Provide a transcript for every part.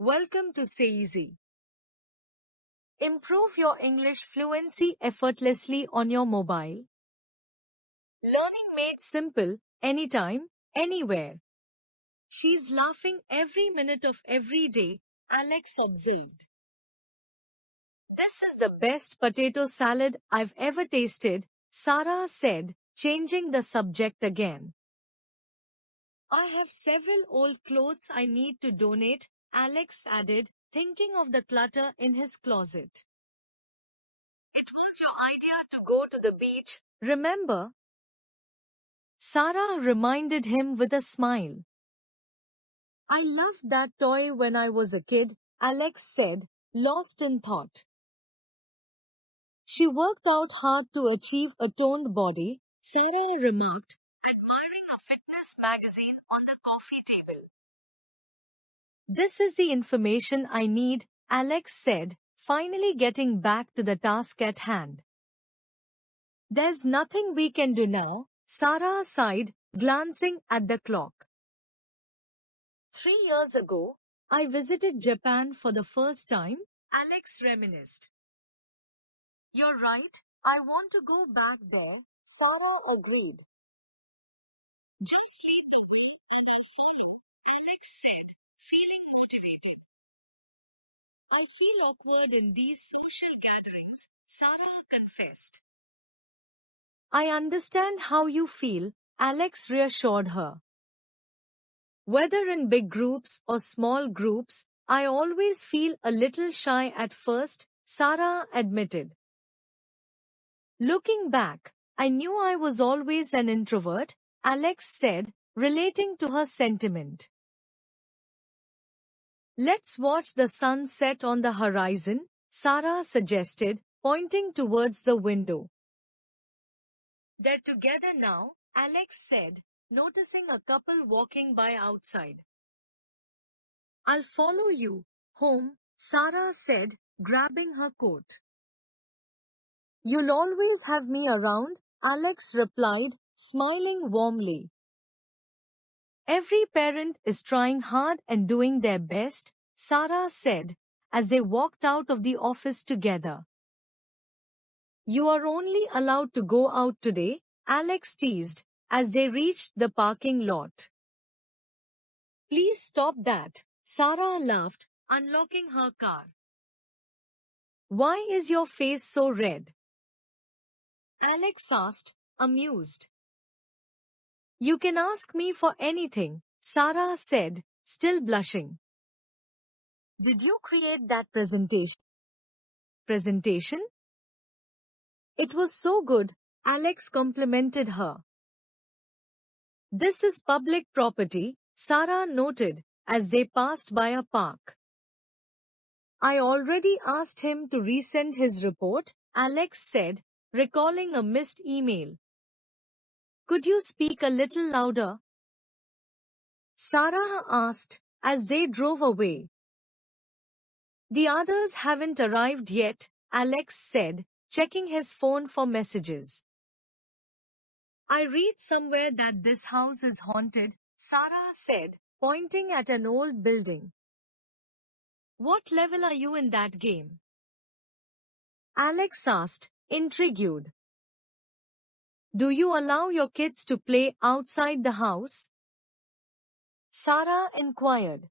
Welcome to Say Easy. Improve your English fluency effortlessly on your mobile. Learning made simple, anytime, anywhere. She's laughing every minute of every day, Alex observed. This is the best potato salad I've ever tasted, Sarah said, changing the subject again. I have several old clothes I need to donate, Alex added, thinking of the clutter in his closet. It was your idea to go to the beach, remember? Sarah reminded him with a smile. I loved that toy when I was a kid, Alex said, lost in thought. She worked out hard to achieve a toned body, Sarah remarked, admiring a fitness magazine on the coffee table. This is the information I need, Alex said, finally getting back to the task at hand. There's nothing we can do now, Sarah sighed, glancing at the clock. 3 years ago, I visited Japan for the first time, Alex reminisced. You're right, I want to go back there, Sarah agreed. Just leave the work and I'll follow, Alex said, feeling motivated. I feel awkward in these social gatherings, Sarah confessed. I understand how you feel, Alex reassured her. Whether in big groups or small groups, I always feel a little shy at first, Sarah admitted. Looking back, I knew I was always an introvert, Alex said, relating to her sentiment. Let's watch the sun set on the horizon, Sarah suggested, pointing towards the window. They're together now, Alex said, noticing a couple walking by outside. I'll follow you home, Sarah said, grabbing her coat. You'll always have me around, Alex replied, smiling warmly. Every parent is trying hard and doing their best, Sarah said, as they walked out of the office together. You are only allowed to go out today, Alex teased, as they reached the parking lot. Please stop that, Sarah laughed, unlocking her car. Why is your face so red? Alex asked, amused. You can ask me for anything, Sarah said, still blushing. Did you create that presentation? Presentation? It was so good, Alex complimented her. This is public property, Sarah noted, as they passed by a park. I already asked him to resend his report, Alex said, recalling a missed email. Could you speak a little louder? Sarah asked, as they drove away. The others haven't arrived yet, Alex said, checking his phone for messages. I read somewhere that this house is haunted, Sarah said, pointing at an old building. What level are you in that game? Alex asked, intrigued. Do you allow your kids to play outside the house? Sarah inquired.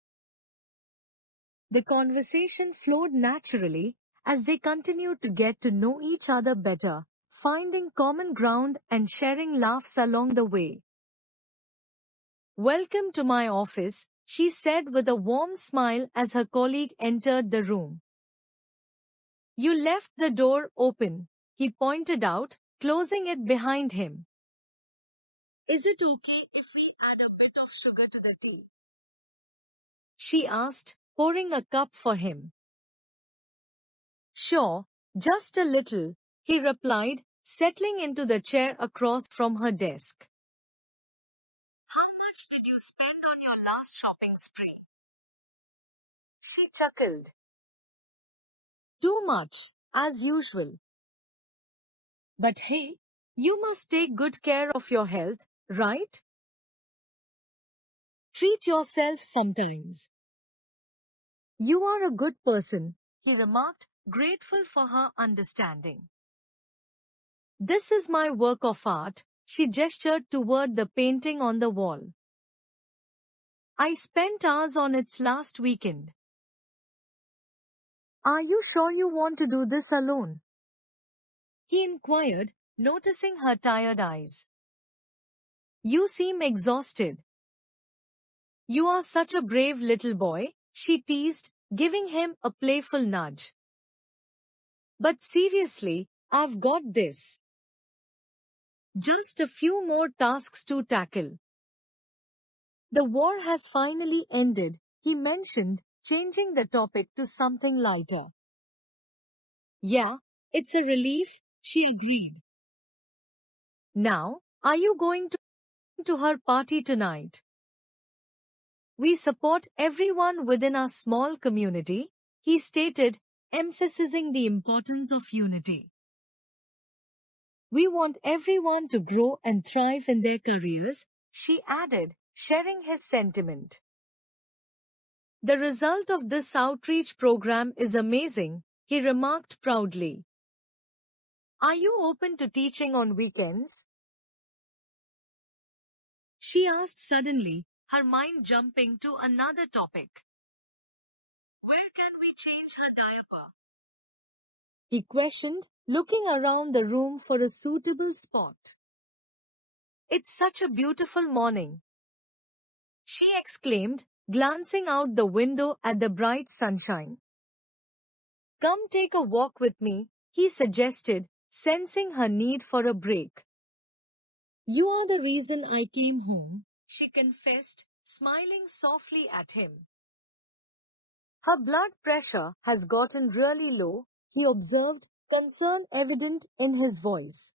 The conversation flowed naturally as they continued to get to know each other better, finding common ground and sharing laughs along the way. Welcome to my office, she said with a warm smile as her colleague entered the room. You left the door open, he pointed out, closing it behind him. Is it okay if we add a bit of sugar to the tea? She asked, pouring a cup for him. Sure, just a little, he replied, settling into the chair across from her desk. How much did you spend on your last shopping spree? She chuckled. Too much, as usual. But hey, you must take good care of your health, right? Treat yourself sometimes. You are a good person, he remarked, grateful for her understanding. This is my work of art, she gestured toward the painting on the wall. I spent hours on it last weekend. Are you sure you want to do this alone? He inquired, noticing her tired eyes. You seem exhausted. You are such a brave little boy, she teased, giving him a playful nudge. But seriously, I've got this. Just a few more tasks to tackle. The war has finally ended, he mentioned, changing the topic to something lighter. Yeah, it's a relief, she agreed. Now, are you going to her party tonight? We support everyone within our small community, he stated, emphasizing the importance of unity. We want everyone to grow and thrive in their careers, she added, sharing his sentiment. The result of this outreach program is amazing, he remarked proudly. Are you open to teaching on weekends? She asked suddenly, her mind jumping to another topic. Where can we change her diaper? He questioned, looking around the room for a suitable spot. It's such a beautiful morning, she exclaimed, glancing out the window at the bright sunshine. Come take a walk with me, he suggested, sensing her need for a break. You are the reason I came home, she confessed, smiling softly at him. Her blood pressure has gotten really low, he observed, concern evident in his voice.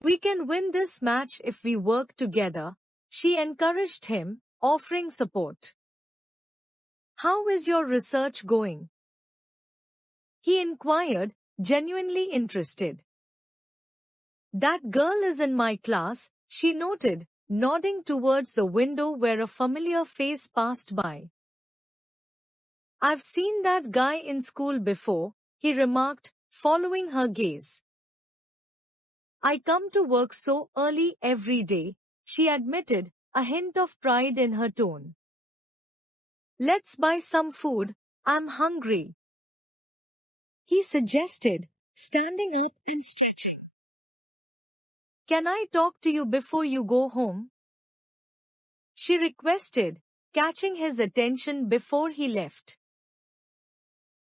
We can win this match if we work together, she encouraged him, offering support. How is your research going? He inquired, genuinely interested. That girl is in my class, she noted, nodding towards the window where a familiar face passed by. I've seen that guy in school before, he remarked, following her gaze. I come to work so early every day, she admitted, a hint of pride in her tone. Let's buy some food, I'm hungry, he suggested, standing up and stretching. Can I talk to you before you go home? She requested, catching his attention before he left.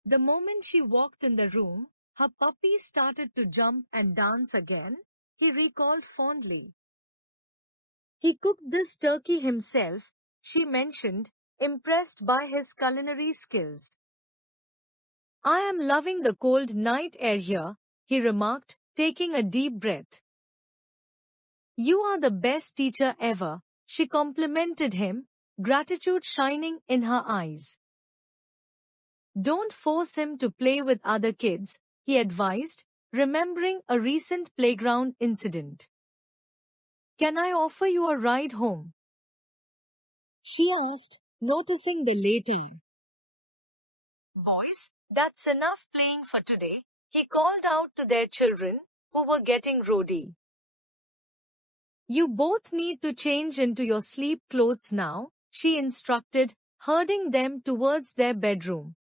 The moment she walked in the room, her puppy started to jump and dance again, he recalled fondly. He cooked this turkey himself, she mentioned, impressed by his culinary skills. I am loving the cold night air here, he remarked, taking a deep breath. You are the best teacher ever, she complimented him, gratitude shining in her eyes. Don't force him to play with other kids, he advised, remembering a recent playground incident. Can I offer you a ride home? She asked, noticing the later. Boys, that's enough playing for today, he called out to their children, who were getting rowdy. You both need to change into your sleep clothes now, she instructed, herding them towards their bedroom.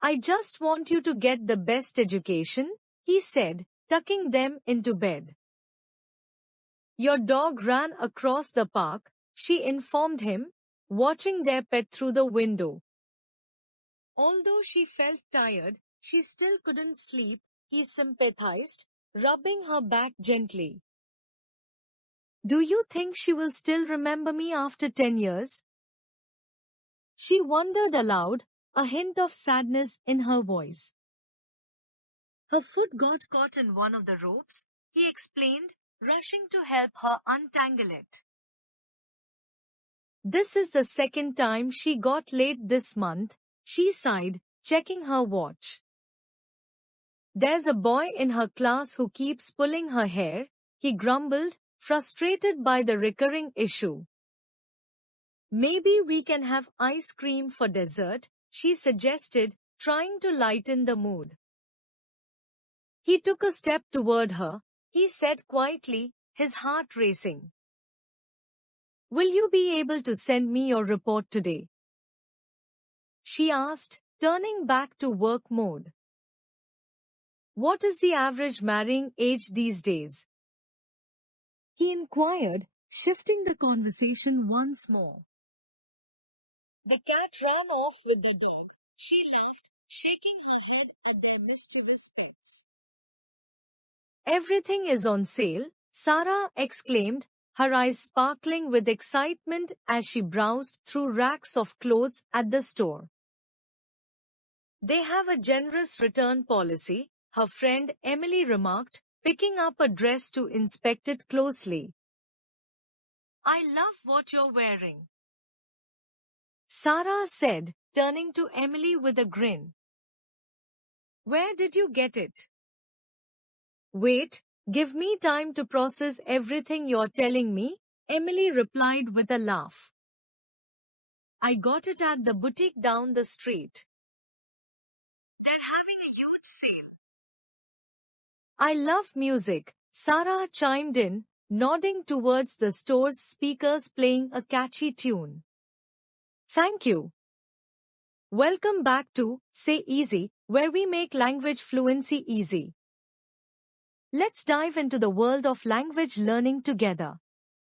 I just want you to get the best education, he said, tucking them into bed. Your dog ran across the park, she informed him, watching their pet through the window. Although she felt tired, she still couldn't sleep, he sympathized, rubbing her back gently. Do you think she will still remember me after 10 years? She wondered aloud, a hint of sadness in her voice. Her foot got caught in one of the ropes, he explained, rushing to help her untangle it. This is the second time she got late this month, she sighed, checking her watch. There's a boy in her class who keeps pulling her hair, he grumbled, frustrated by the recurring issue. Maybe we can have ice cream for dessert, she suggested, trying to lighten the mood. He took a step toward her. He said quietly, his heart racing. Will you be able to send me your report today? She asked, turning back to work mode. What is the average marrying age these days? He inquired, shifting the conversation once more. The cat ran off with the dog. She laughed, shaking her head at their mischievous pets. Everything is on sale, Sarah exclaimed, her eyes sparkling with excitement as she browsed through racks of clothes at the store. They have a generous return policy, her friend Emily remarked, picking up a dress to inspect it closely. I love what you're wearing, Sarah said, turning to Emily with a grin. Where did you get it? Wait, give me time to process everything you're telling me, Emily replied with a laugh. I got it at the boutique down the street. They're having a huge sale. I love music, Sarah chimed in, nodding towards the store's speakers playing a catchy tune. Thank you. Welcome back to Say Easy, where we make language fluency easy. Let's dive into the world of language learning together.